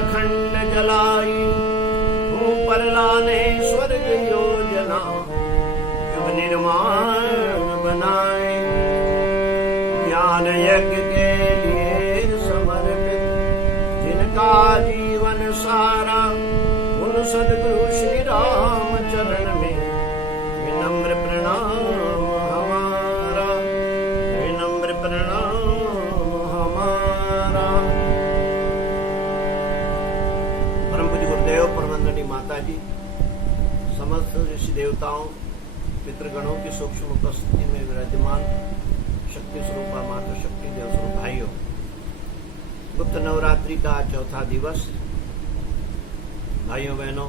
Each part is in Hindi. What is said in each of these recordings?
अखंड जलाई, हूँ पर लाने स्वर्ग योजना, युग निर्माण बनाए। ज्ञान यज्ञ के लिए समर्पित जिनका जीवन सारा, उन सद्गुरु श्री राम चरण में विनम्र प्रणाम हमारा, विनम्र प्रणाम हमारा। परम पूज्य गुरुदेव, परमंडली माता जी, समस्त ऋषि देवताओं, पितृगणों की सूक्ष्म उपस्थिति में विराजमान शक्ति स्वरूपा माता शक्ति देव स्वरूप भाइयों, गुप्त नवरात्रि का चौथा दिवस। भाइयों बहनों,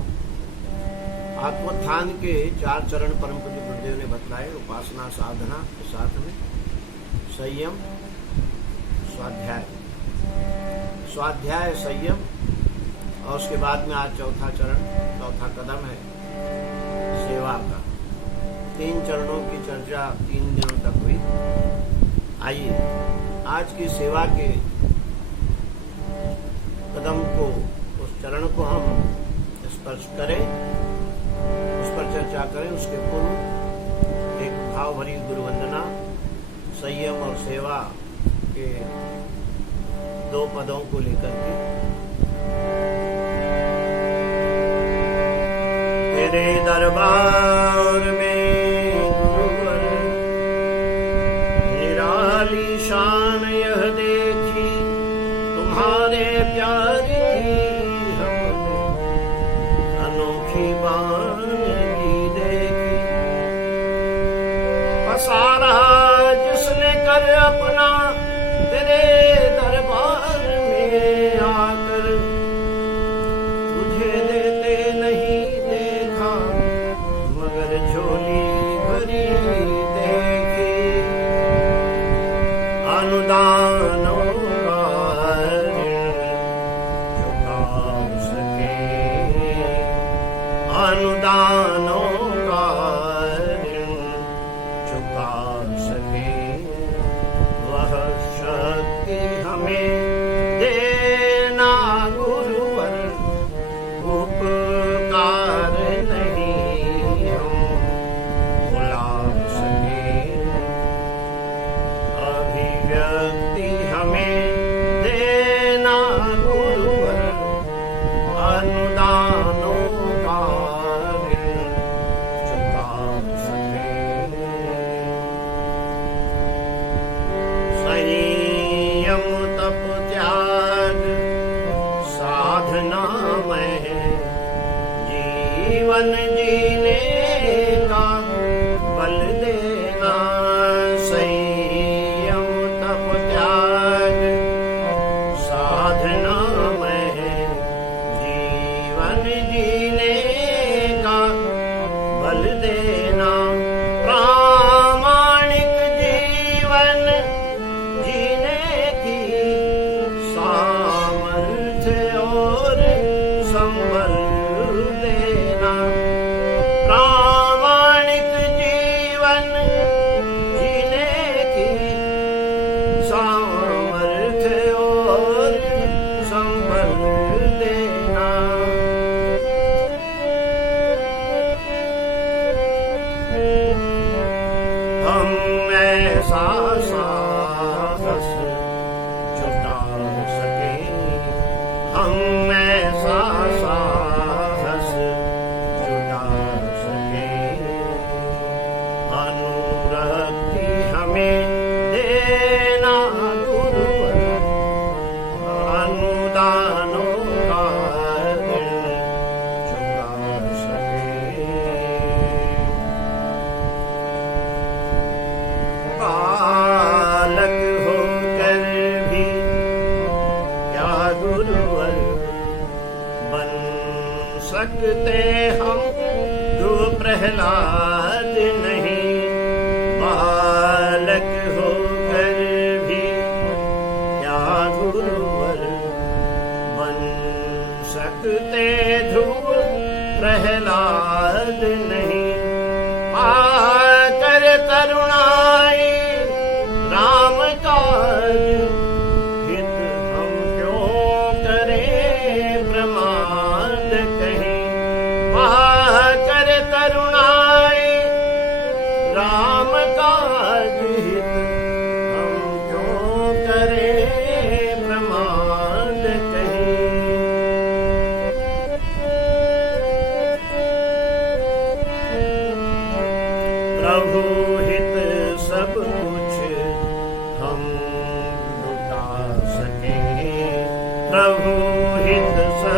आत्मोत्थान के 4 चरण परम पूज्य गुरुदेव ने बतलाए। उपासना साधना के साथ में संयम, स्वाध्याय, स्वाध्याय संयम, और उसके बाद में आज चौथा चरण, चौथा कदम है सेवा का। 3 चरणों की चर्चा 3 दिनों तक हुई। आइए आज की सेवा के कदम को, उस चरण को हम स्पर्श करें, उस पर चर्चा करें। उसके पूर्व एक भाव भरी गुरु वंदना, संयम और सेवा के 2 पदों को लेकर के। तेरे दरबार में गुरुवर, निराली शान यह देखी, तुम्हारे प्यार की हमने अनोखी बानगी देखी। पसारा जिसने कर अपना तेरे दरबार में आकर, तुझे देते नहीं देखा मगर झोली भरी देखी। अनुदानों का ऋण चुका सके, अनुदानों का ऋण चुका सके, वह शक्ति हमें देना गुरुवर। उपकार नहीं हम भुला सके, अभिव्यक्ति हमें देना गुरुवर। अनुदानों का ऋण चुका सके। संयम तप त्याग साधना में जीवन जीने का बल देना। संयम तप त्याग साधना में जीवन जीने का बल देना। प्रामाणिक जीवन जीने की सामर्थ्य और संबल देना। प्रामाणिक जीवन जीने की सामर्थ्य और संबल देना। हम ऐसा साहस जुटा सके, हम ऐसा साहस जुटा सके। अनुरक्ति हमें देना गुरुवर। अनुदानों का ऋण चुका सके। बालक होकर भी क्या गुरुवर बन सकते हम, ध्रुव प्रहलाद नहीं। बालक होकर भी क्या गुरुवर बन सकते, ध्रुव प्रहलाद नहीं। आकर तरुणाई राम काज, हित हम क्यों करें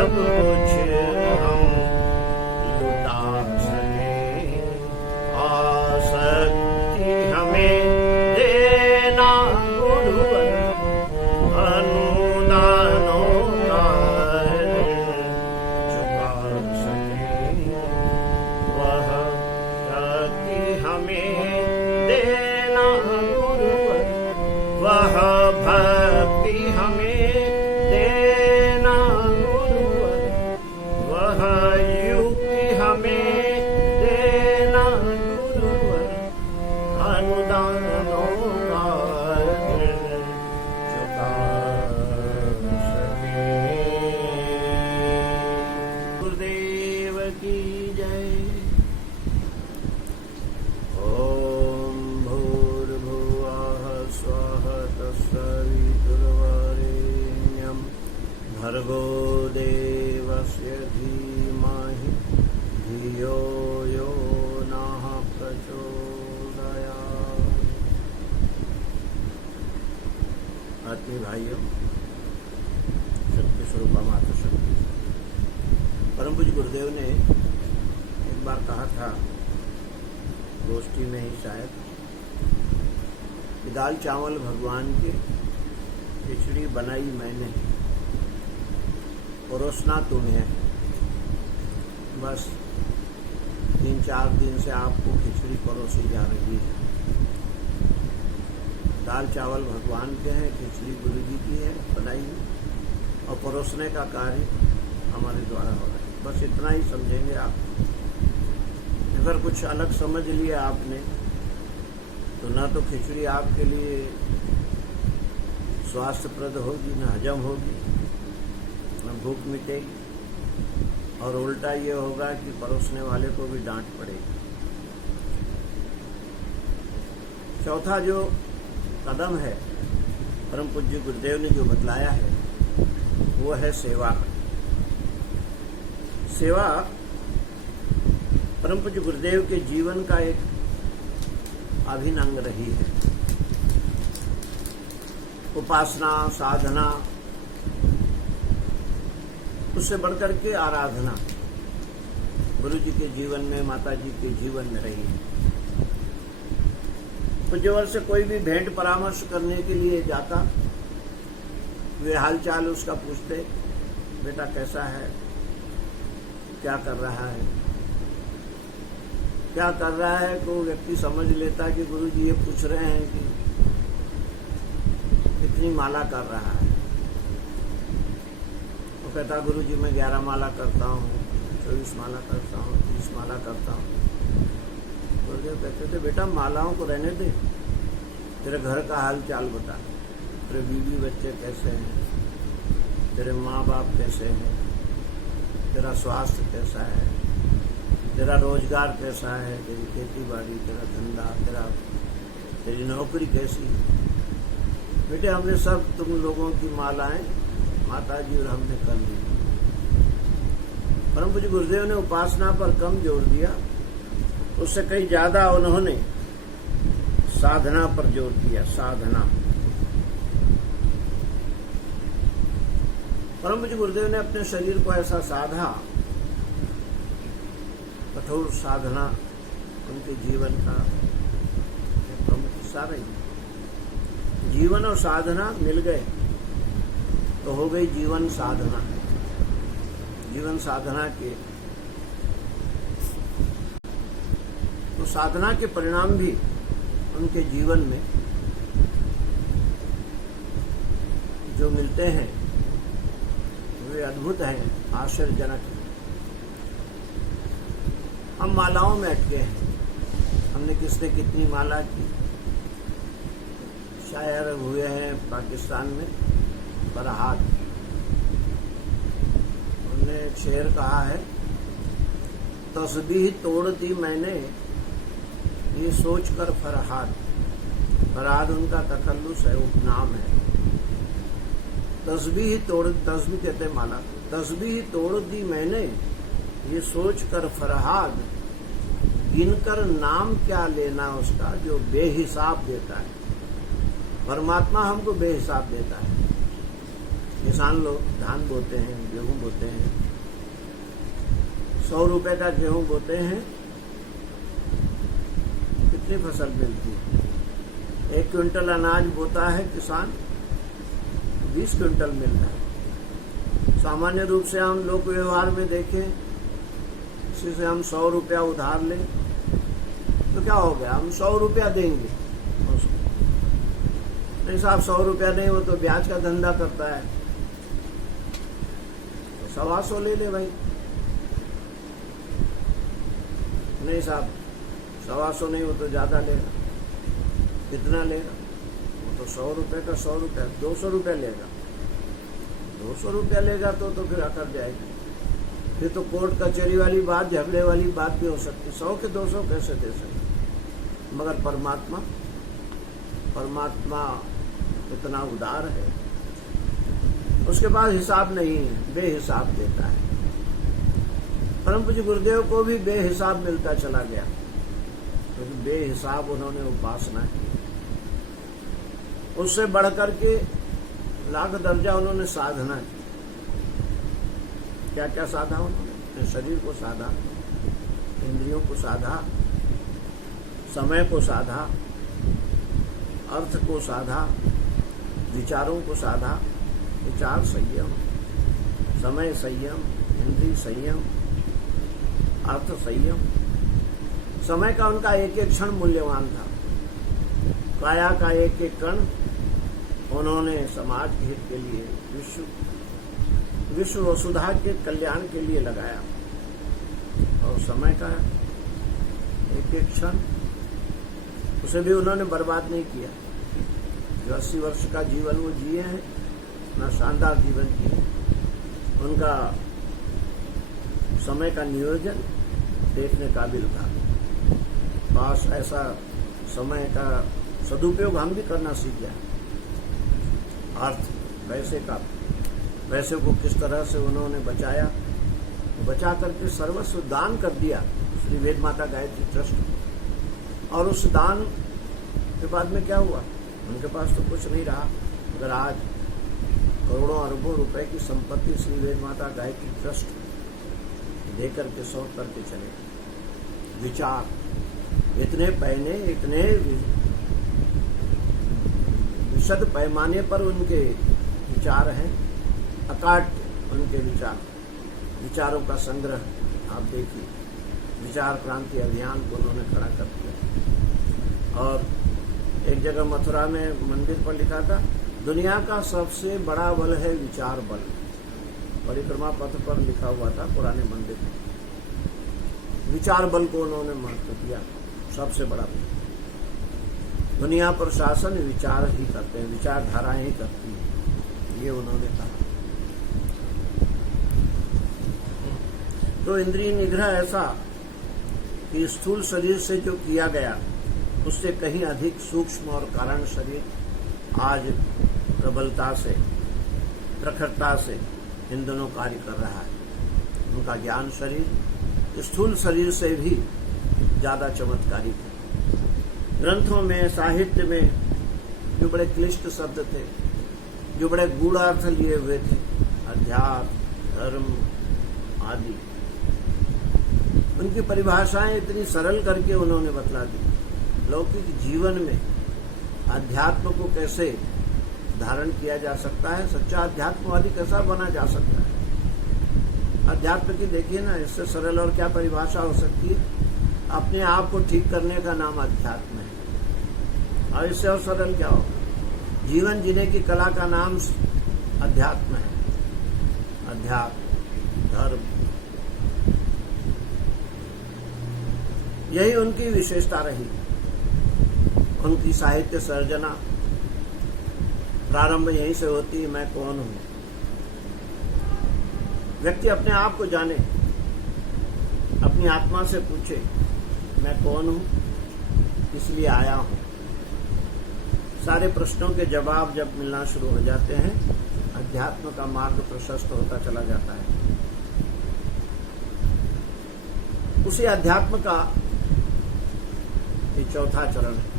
सब कुछ हम लुटा सके, आसक्ति हमें देना गुरुवर, अनुदानों का चुका सके, वह शक्ति हमें देना गुरुवर, वह भक्ति हमें देना गुरुवर, वह युक्ति हमें देना गुरुवर, अनुदानों का चुका सके। गुरुदेव की जय। ओम भूर्भुवः स्वः तत्सवितुर्वरेण्यं भर्गो देवस्य धीमहि धियो यो नः प्रचोदयात्। आत्मीय भाइयों, शक्ति स्वरूपा माता शक्ति, परम पूज्य गुरुदेव ने एक बार कहा था गोष्ठी में ही शायद, कि दाल चावल भगवान के, खिचड़ी बनाई मैंने, परोसना तुम्हें है। बस 3-4 दिन से आपको खिचड़ी परोसी जा रही है। दाल चावल भगवान के हैं, खिचड़ी गुरु जी की है बनाई हुई, और परोसने का कार्य हमारे द्वारा हो रहा है। बस इतना ही समझेंगे आप। अगर कुछ अलग समझ लिया आपने तो ना तो खिचड़ी आपके लिए स्वास्थ्यप्रद होगी, न हजम होगी, न भूख मिटेगी, और उल्टा ये होगा कि परोसने वाले को भी डांट पड़ेगी। चौथा जो कदम है परम पूज्य गुरुदेव ने जो बतलाया है वो है सेवा। सेवा परम पूज्य गुरुदेव के जीवन का एक अभिन्न अंग रही है। उपासना, साधना, उससे बढ़कर के आराधना गुरु जी के जीवन में, माता जी के जीवन में रही है। पूज्यवर से कोई भी भेंट परामर्श करने के लिए जाता, वे हालचाल उसका पूछते, बेटा कैसा है, क्या कर रहा है, क्या कर रहा है। तो व्यक्ति समझ लेता कि गुरु जी ये पूछ रहे हैं कि कितनी माला कर रहा है। वो कहता गुरु जी मैं 11 माला करता हूँ, 24 माला करता हूँ, 30 माला करता हूँ। गुरुदेव कहते थे बेटा मालाओं को रहने दे, तेरे घर का हाल चाल बता, तेरे बीवी बच्चे कैसे हैं, तेरे माँ बाप कैसे हैं, तेरा स्वास्थ्य कैसा है, तेरा रोजगार कैसा है, तेरी खेती बाड़ी, तेरा धंधा, तेरी नौकरी कैसी है। बेटे हमने सब तुम लोगों की मालाएं माता जी और हमने कर ली। परम पूज्य गुरुदेव ने उपासना पर कम जोर दिया, उससे कहीं ज्यादा उन्होंने साधना पर जोर दिया। साधना परम पूज्य गुरुदेव ने अपने शरीर को ऐसा साधा, कठोर साधना उनके जीवन का एक प्रमुख हिस्सा रही। जीवन और साधना मिल गए तो हो गई जीवन साधना। जीवन साधना के तो साधना के परिणाम भी उनके जीवन में जो मिलते हैं वे अद्भुत हैं, आश्चर्यजनक हैं। हम मालाओं में अटके हैं, हमने किसने कितनी माला की। शायर हुए हैं पाकिस्तान में फरहाद, उन्होंने एक शेर कहा है, तस्बीह तोड़ दी मैंने ये सोच कर फरहाद। फरहाद उनका तखल्लुस है, उपनाम है। तस्बीह कहते माला, तस्बीह तोड़ दी मैंने ये सोच कर फरहाद, गिनकर नाम क्या लेना उसका जो बेहिसाब देता है। परमात्मा हमको बेहिसाब देता है। किसान लोग धान बोते हैं, गेहूं बोते हैं, 100 रुपए का गेहूं बोते हैं, कितनी फसल मिलती है? 1 क्विंटल अनाज बोता है किसान, 20 क्विंटल मिल रहा है। सामान्य रूप से हम लोग व्यवहार में देखें, किसी से हम 100 रुपया उधार लें तो क्या हो गया, हम 100 रुपया देंगे उसको। नहीं साहब 100 रुपया नहीं, वो तो ब्याज का धंधा करता है, तो 125 ले ले भाई। नहीं साहब 125 नहीं, वो तो ज्यादा लेगा। कितना लेगा? वो तो 100 रुपये का 100 रुपया, 200 रुपया लेगा। 200 रुपया लेगा तो फिर अकर जाएगी। फिर तो कोर्ट कचहरी वाली बात, झगड़े वाली बात भी हो सकती। 100 के 200 कैसे दे सकते? मगर परमात्मा इतना उदार है, उसके पास हिसाब नहीं है, बेहिसाब देता है। परम पूज्य गुरुदेव को भी बेहिसाब मिलता चला गया, क्योंकि बेहिसाब उन्होंने उपासना की। उससे बढ़कर के लाख दर्जा उन्होंने साधना की। क्या क्या साधा उन्होंने? शरीर को साधा, इंद्रियों को साधा, समय को साधा, अर्थ को साधा, विचारों को साधा। विचार संयम, समय संयम, इंद्रिय संयम, अर्थ संयम। समय का उनका एक एक क्षण मूल्यवान था। काया का एक एक कण उन्होंने समाज के हित के लिए, विश्व वसुधा के कल्याण के लिए लगाया। और समय का एक एक क्षण, उसे भी उन्होंने बर्बाद नहीं किया। जो 80 वर्ष का जीवन वो जिए हैं, ना शानदार जीवन जिए। उनका समय का नियोजन देखने काबिल था। बस ऐसा समय का सदुपयोग हम भी करना सीख गया। अर्थ पैसे को किस तरह से उन्होंने बचाया, बचा करके सर्वस्व दान कर दिया श्री वेद माता गायत्री ट्रस्ट। और उस दान के बाद में क्या हुआ? उनके पास तो कुछ नहीं रहा, मगर आज करोड़ों अरबों रुपए की संपत्ति श्री वेद माता गायत्री ट्रस्ट दे करके सौंप करके चले। विचार इतने पैने, इतने विशद पैमाने पर उनके विचार हैं, अकाट्य उनके विचारों का संग्रह। आप देखिए, विचार क्रांति अभियान को उन्होंने खड़ा कर दिया। और एक जगह मथुरा में मंदिर पर लिखा था, दुनिया का सबसे बड़ा बल है विचार बल। परिक्रमा पथ पर लिखा हुआ था पुराने मंदिर में। विचार बल को उन्होंने महत्व दिया, सबसे बड़ा बल। दुनिया पर शासन विचार ही करते हैं, विचारधाराएं ही करती हैं, ये उन्होंने कहा। तो इंद्रिय निग्रह ऐसा कि स्थूल शरीर से जो किया गया, उससे कहीं अधिक सूक्ष्म और कारण शरीर आज प्रबलता से, प्रखरता से इन दोनों कार्य कर रहा है। उनका ज्ञान शरीर स्थूल शरीर से भी ज्यादा चमत्कारिक है। ग्रंथों में, साहित्य में जो बड़े क्लिष्ट शब्द थे, जो बड़े गूढ़ अर्थ लिए हुए थे, अध्यात्म, धर्म आदि, उनकी परिभाषाएं इतनी सरल करके उन्होंने बतला दी। लौकिक जीवन में अध्यात्म को कैसे धारण किया जा सकता है, सच्चा अध्यात्मवादी कैसा बना जा सकता है। अध्यात्म की देखिए ना, इससे सरल और क्या परिभाषा हो सकती है। अपने आप को ठीक करने का नाम अध्यात्म है, और इससे और सरल क्या होगा। जीवन जीने की कला का नाम अध्यात्म है। अध्यात्म, धर्म, यही उनकी विशेषता रही। उनकी साहित्य सर्जना प्रारंभ यहीं से होती है, मैं कौन हूं। व्यक्ति अपने आप को जाने, अपनी आत्मा से पूछे, मैं कौन हूं, इसलिए आया हूं। सारे प्रश्नों के जवाब जब मिलना शुरू हो जाते हैं, अध्यात्म का मार्ग प्रशस्त होता चला जाता है। उसी अध्यात्म का ये चौथा चरण है,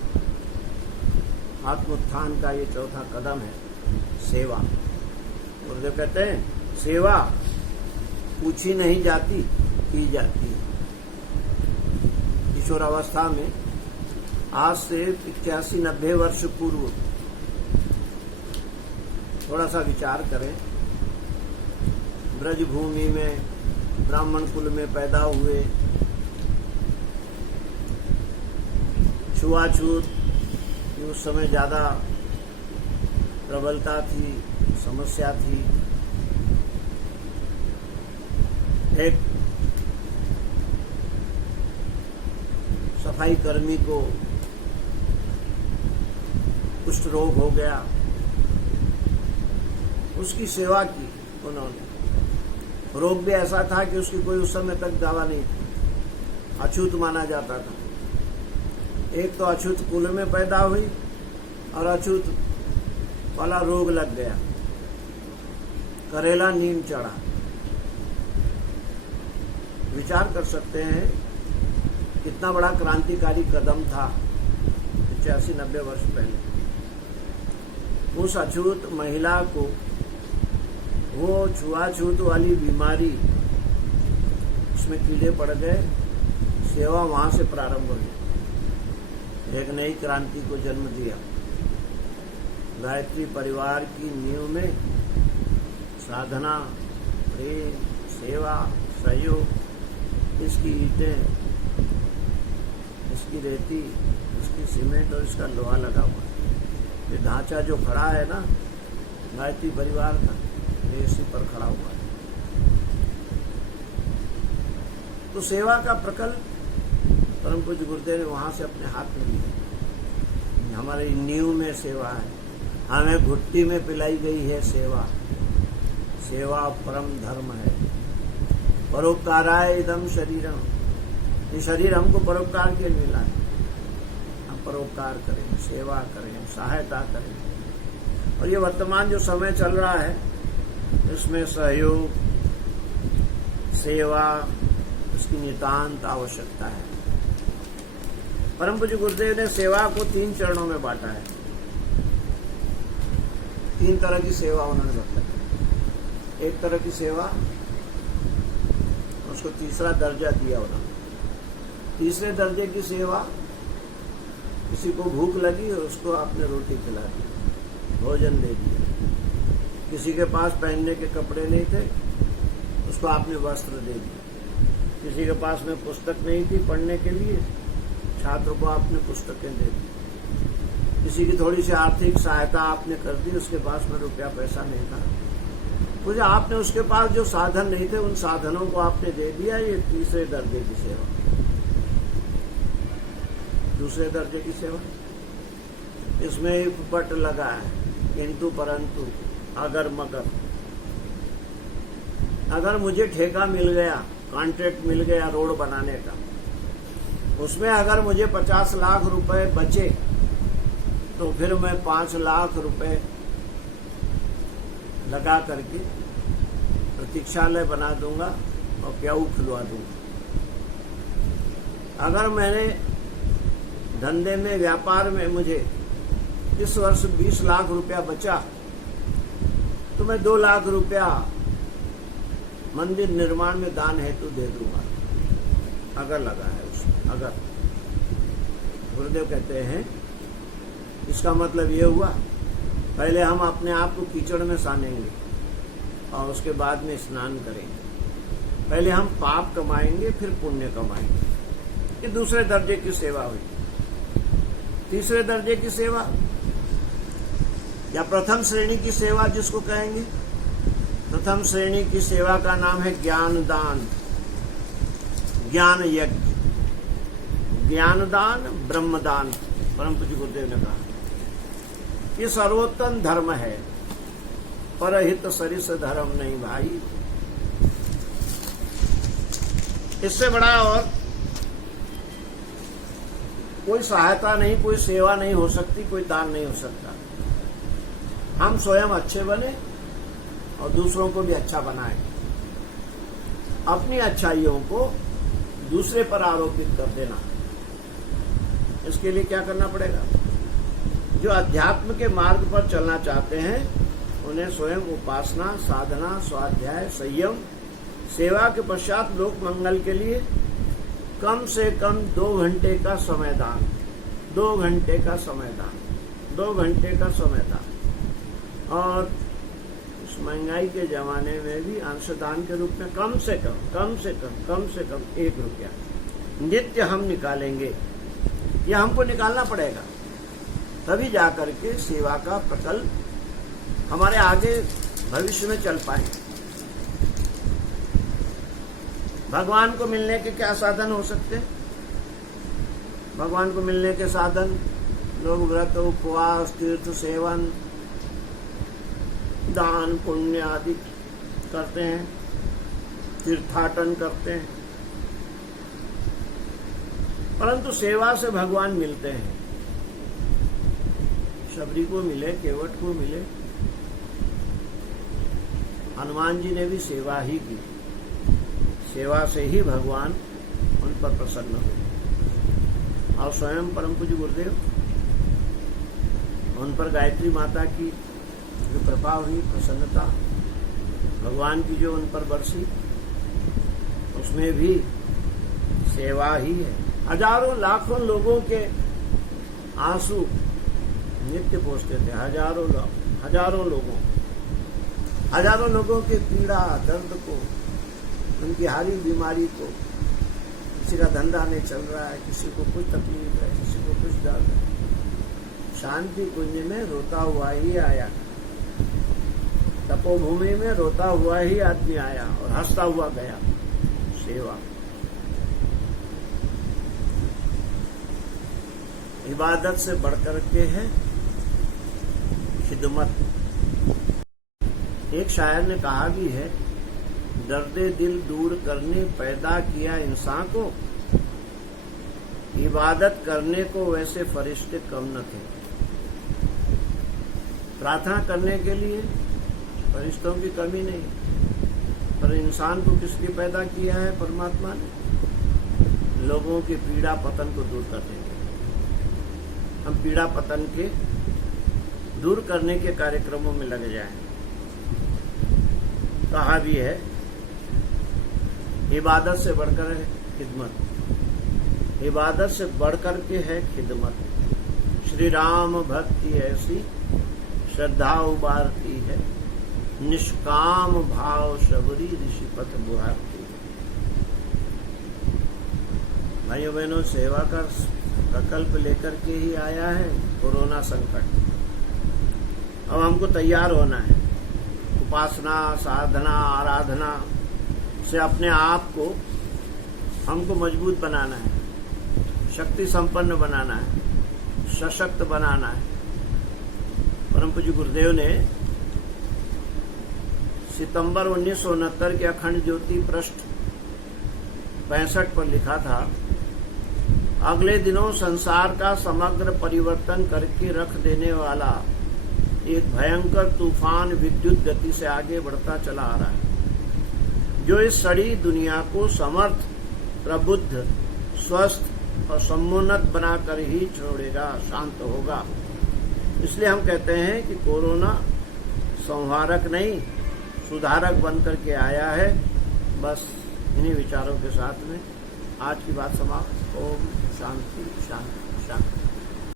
आत्मोत्थान का ये चौथा कदम है, सेवा। गुरुदेव कहते हैं सेवा पूछी नहीं जाती, की जाती है। किशोरावस्था में आज से 85-90 वर्ष पूर्व थोड़ा सा विचार करें। ब्रज भूमि में ब्राह्मण कुल में पैदा हुए, छुआछूत की उस समय ज्यादा प्रबलता थी, समस्या थी। एक सफाई कर्मी को कुष्ठ रोग हो गया, उसकी सेवा की उन्होंने। रोग भी ऐसा था कि उसकी कोई उस समय तक दवा नहीं थी, अछूत माना जाता था। एक तो अछूत कुल में पैदा हुई और अछूत वाला रोग लग गया, करेला नीम चढ़ा। विचार कर सकते हैं कितना बड़ा क्रांतिकारी कदम था 85-90 वर्ष पहले। उस अछूत महिला को वो छुआछूत वाली बीमारी, उसमें कीड़े पड़ गए, सेवा वहां से प्रारंभ हुई, एक नई क्रांति को जन्म दिया। गायत्री परिवार की नींव में साधना, प्रेम, सेवा, सहयोग, इसकी ईंटें, इसकी रेती, इसकी सीमेंट और इसका लोहा लगा हुआ है। ये ढांचा जो खड़ा है ना गायत्री परिवार का, ये इसी पर खड़ा हुआ है। तो सेवा का प्रकल्प परम पूज्य गुरुदेव ने वहां से अपने हाथ में लिया। हमारे नींव में सेवा है, हमें घुट्टी में पिलाई गई है सेवा। सेवा परम धर्म है। परोपकाराय इदम शरीरम, ये शरीर हमको परोपकार के लिए मिला है। हम परोपकार करें, सेवा करें, सहायता करें। और ये वर्तमान जो समय चल रहा है, इसमें सहयोग, सेवा, इसकी नितांत आवश्यकता है। परम पूज्य गुरुदेव ने सेवा को 3 चरणों में बांटा है। 3 तरह की सेवा उन्होंने बताई। एक तरह की सेवा, उसको तीसरा दर्जा दिया उन्होंने। तीसरे दर्जे की सेवा, किसी को भूख लगी और उसको आपने रोटी खिला दी, भोजन दे दिया। किसी के पास पहनने के कपड़े नहीं थे, उसको आपने वस्त्र दे दिया। किसी के पास में पुस्तक नहीं थी पढ़ने के लिए, छात्र को आपने पुस्तकें दे दी। किसी की थोड़ी सी आर्थिक सहायता आपने कर दी, उसके पास में रुपया पैसा नहीं था, मुझे आपने उसके पास जो साधन नहीं थे उन साधनों को आपने दे दिया। ये तीसरे दर्जे की सेवा। दूसरे दर्जे की सेवा, इसमें एक बट लगा है, किंतु परंतु, अगर मगर। अगर मुझे ठेका मिल गया, कॉन्ट्रैक्ट मिल गया रोड बनाने का, उसमें अगर मुझे 50 लाख रुपए बचे तो फिर मैं 5 लाख रुपए लगा करके प्रतीक्षालय बना दूंगा और प्याऊ खुलवा दूंगा। अगर मैंने धंधे में, व्यापार में मुझे इस वर्ष 20 लाख रुपया बचा तो मैं 2 लाख रुपया मंदिर निर्माण में दान हेतु दे दूंगा। अगर लगा है उसमें, अगर। गुरुदेव कहते हैं इसका मतलब ये हुआ, पहले हम अपने आप को कीचड़ में सानेंगे और उसके बाद में स्नान करेंगे। पहले हम पाप कमाएंगे, फिर पुण्य कमाएंगे। ये दूसरे दर्जे की सेवा हुई। तीसरे दर्जे की सेवा या प्रथम श्रेणी की सेवा जिसको कहेंगे, प्रथम श्रेणी की सेवा का नाम है ज्ञान दान, ज्ञान यज्ञ, ज्ञान दान, ब्रह्मदान। परम पूज्य गुरुदेव ने कहा ये सर्वोत्तम धर्म है, परहित सरिस धर्म नहीं भाई। इससे बड़ा और कोई सहायता नहीं, कोई सेवा नहीं हो सकती, कोई दान नहीं हो सकता। हम स्वयं अच्छे बने और दूसरों को भी अच्छा बनाएं। अपनी अच्छाइयों को दूसरे पर आरोपित कर देना, इसके लिए क्या करना पड़ेगा? जो अध्यात्म के मार्ग पर चलना चाहते हैं उन्हें स्वयं उपासना, साधना, स्वाध्याय, संयम, सेवा के पश्चात लोक मंगल के लिए कम से कम 2 घंटे का समय दान, 2 घंटे का समय दान, 2 घंटे का समय दान। और इस महंगाई के जमाने में भी अंशदान के रूप में कम से कम 1 रुपया नित्य हम निकालेंगे। यह हमको निकालना पड़ेगा, तभी जाकर के सेवा का प्रकल्प हमारे आगे भविष्य में चल पाए। भगवान को मिलने के क्या साधन हो सकते हैं? भगवान को मिलने के साधन लोग व्रत, उपवास, तीर्थ सेवन, दान पुण्य आदि करते हैं, तीर्थाटन करते हैं, परंतु सेवा से भगवान मिलते हैं। शबरी को मिले, केवट को मिले, हनुमान जी ने भी सेवा ही की, सेवा से ही भगवान उन पर प्रसन्न हुए। और स्वयं परम पूज्य गुरुदेव, उन पर गायत्री माता की जो कृपा हुई, प्रसन्नता भगवान की जो उन पर बरसी, उसमें भी सेवा ही है। हजारों लाखों लोगों के आंसू नित्य पोंछते थे, हजारों लोगों के पीड़ा दर्द को, उनकी हारी बीमारी को। किसी का धंधा नहीं चल रहा है, किसी को कुछ तकलीफ है, किसी को कुछ दर्द है। शांति कुंज में रोता हुआ ही आया, तपोभूमि में रोता हुआ ही आदमी आया और हंसता हुआ गया। सेवा, इबादत से बढ़कर के है खिदमत। एक शायर ने कहा भी है, दर्दे दिल दूर करने पैदा किया इंसान को, इबादत करने को वैसे फरिश्ते कम न थे। प्रार्थना करने के लिए फरिश्तों की कमी नहीं, पर इंसान को किसलिए पैदा किया है? परमात्मा ने, लोगों की पीड़ा पतन को दूर करने के। हम पीड़ा पतन के दूर करने के कार्यक्रमों में लग जाएं। कहा भी है, इबादत से बढ़कर है खिदमत, इबादत से बढ़कर के है खिदमत। श्री राम भक्ति ऐसी श्रद्धा उबारती है, निष्काम भाव शबरी ऋषिपथ बुहारती है। भाइयों बहनों, सेवा का प्रकल्प लेकर के ही आया है कोरोना संकट। अब हमको तैयार होना है, उपासना, साधना, आराधना से अपने आप को हमको मजबूत बनाना है, शक्ति संपन्न बनाना है, सशक्त बनाना है। परम पूज्य गुरुदेव ने सितंबर 1969 के अखंड ज्योति पृष्ठ 65 पर लिखा था, अगले दिनों संसार का समग्र परिवर्तन करके रख देने वाला एक भयंकर तूफान विद्युत गति से आगे बढ़ता चला आ रहा है, जो इस सड़ी दुनिया को समर्थ, प्रबुद्ध, स्वस्थ और समुन्नत बनाकर ही छोड़ेगा, शांत होगा। इसलिए हम कहते हैं कि कोरोना संहारक नहीं, सुधारक बनकर के आया है। बस इन्हीं विचारों के साथ में आज की बात समाप्त। ओम शांति शांति शांति।